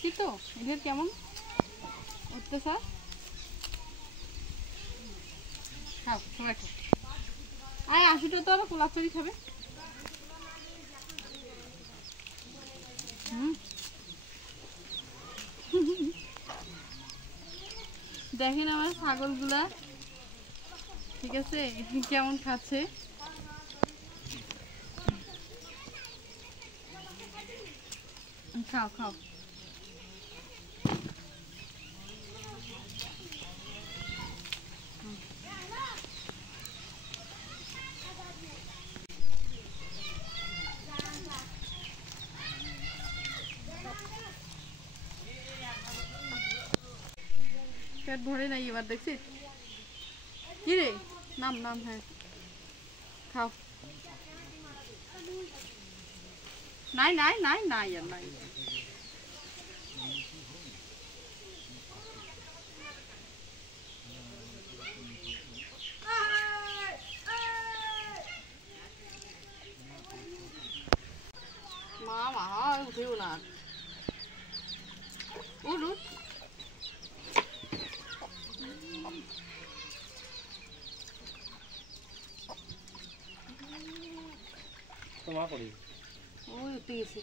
দেখছি তো এদের কেমন অত্যাচার। খাও সবাই খাও। আয় আশুটা তো আরো কোলাচুরি খাবে। দেখেন আমার ছাগলগুলা ঠিক আছে কেমন খাচ্ছে। খাও খাও। পেট ভরে নাই এবার দেখছিস কি রে? নাম নাম হ্যাঁ খাও। নাই নাই নাই নাই আর নাই। মা মা উঠেও না উঠ উঠ। তোমার করি ওই উঠে গেছি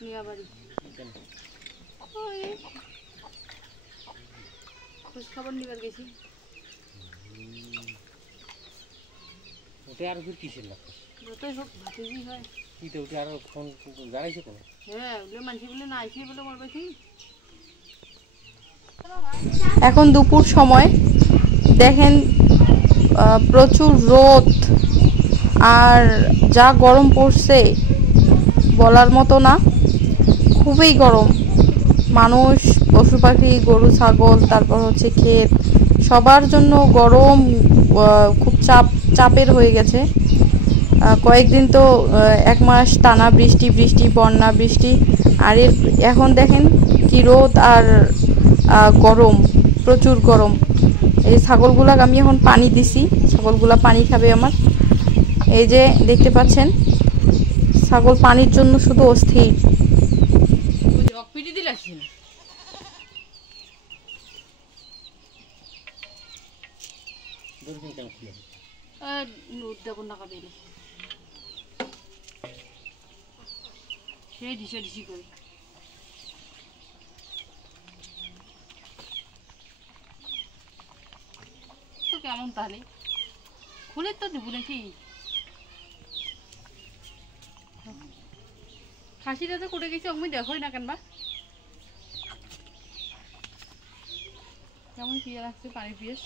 মিয়া বাড়ি। ওই খোঁজ খবর নিবার গেছি। ওটা আর ফির কিসের লাগতো? যতই হোক ভাতিজি হয়। কি তো ওটা আর ফোন জানাইছে কোনো? হ্যাঁ ওগুলো মানুষ বলে না আইসি বলে মরবে ঠিক। এখন দুপুর সময় দেখেন প্রচুর রোদ আর যা গরম পড়ছে বলার মতো না, খুবই গরম। মানুষ পশু পাখি গরু ছাগল তারপর হচ্ছে ক্ষেত সবার জন্য গরম খুব চাপের হয়ে গেছে। কয়েকদিন তো এক মাস টানা বৃষ্টি বৃষ্টি বন্যা বৃষ্টি আর এখন দেখেন কি রোদ আর গরম, প্রচুর গরম। এই ছাগলগুলা আমি এখন পানি দিছি, ছাগলগুলা পানি খাবে আমার। এই যে দেখতে পাচ্ছেন ছাগল পানির জন্য শুধু অস্থির। সেই ডিসে ডিসি করি তো কেমন তাহলে খুলে তো দেবো নাকি? খাসিটা তো করে গেছি আমি দেখোই না কেন বা কেমন পিয়া লাগছে পানি পিয়াস।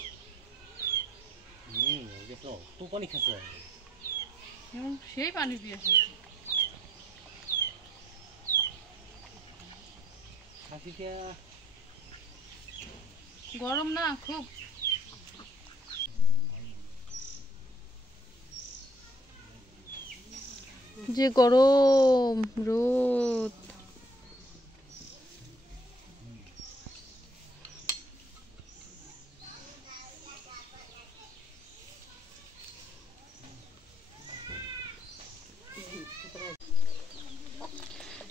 তো পানি খাচ্ছে এবং সেই পানি পিয়াস গরম না খুব। যে গরম রোদ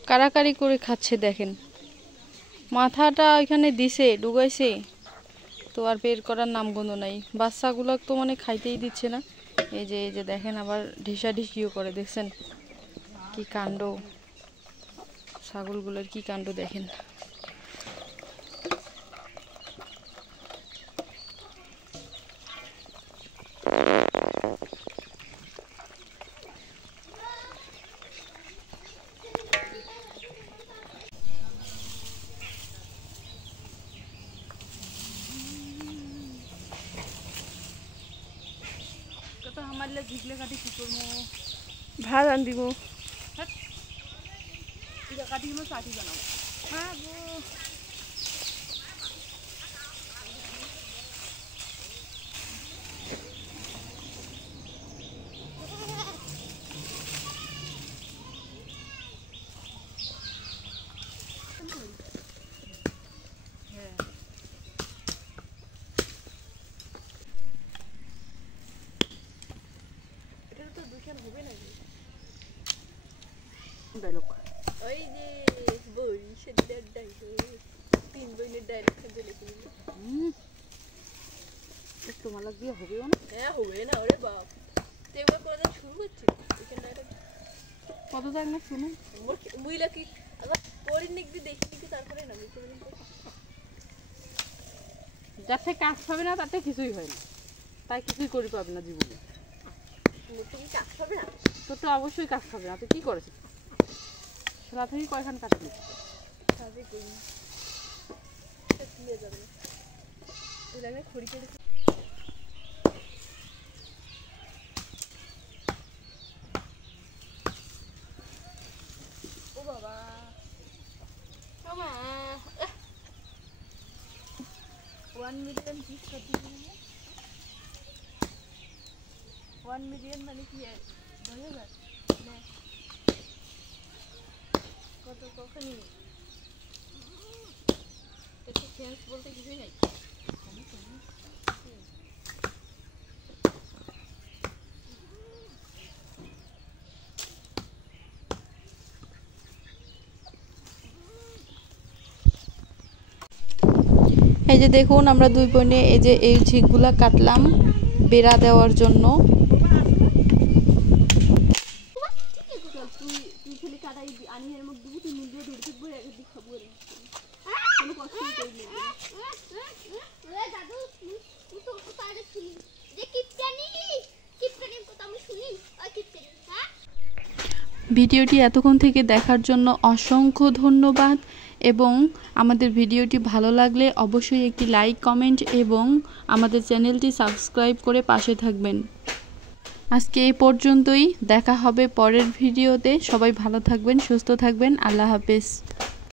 কারাকারি করে খাচ্ছে দেখেন। মাথাটা ওইখানে দিছে ডুগাইছে তো আর বের করার নামগন্ধ নাই। বাচ্চাগুলো তো মানে খাইতেই দিচ্ছে না। এই যে দেখেন আবার ঢিসা ঢিসিও করে, দেখছেন কি কাণ্ড, ছাগলগুলোর কি কাণ্ড দেখেন। ভাত রান্ধিব কাটি চাটি বনাব হবে নাকি? ওই যে তোমার দিয়ে হবেও না। হ্যাঁ হবে না ওরে বাপ, তেমন করে শুরু করছি এখানটা কত যাক না শুনুন বুইলা কি আবার পরিন দেখবি দেখি কি তারপরে না আমি কোনদিন যাতে কাজ পাবে না তাতে কিছুই হয় না, তাই কিছুই করি পাবে না জীবনে। তুমি কাজ হবে না তোর তো অবশ্যই কাজ পাবে না, তুই কি করেছিস খেলা থেকে কয়খান কাটলি কাজে করি নিয়ে যাবে ওই জায়গায় খড়ি কেটে ও বাবা মামা 1 মিলিয়ন ভিউজ कर दिए 1 মিলিয়ন মানে কি বলে না কত কখনই এটা সেন্স বলতে কিছুই নাই। এই যে দেখুন আমরা দুই বোনে এই যে এই ঝিকগুলা কাটলাম বেড়া দেওয়ার জন্য। ভিডিওটি এতক্ষণ থেকে দেখার জন্য অসংখ্য ধন্যবাদ এবং আমাদের ভিডিওটি ভালো লাগলে অবশ্যই একটি লাইক কমেন্ট এবং আমাদের চ্যানেলটি সাবস্ক্রাইব করে পাশে থাকবেন। আজকে এই পর্যন্তই, দেখা হবে পরের ভিডিওতে। সবাই ভালো থাকবেন, সুস্থ থাকবেন। আল্লাহ হাফেজ।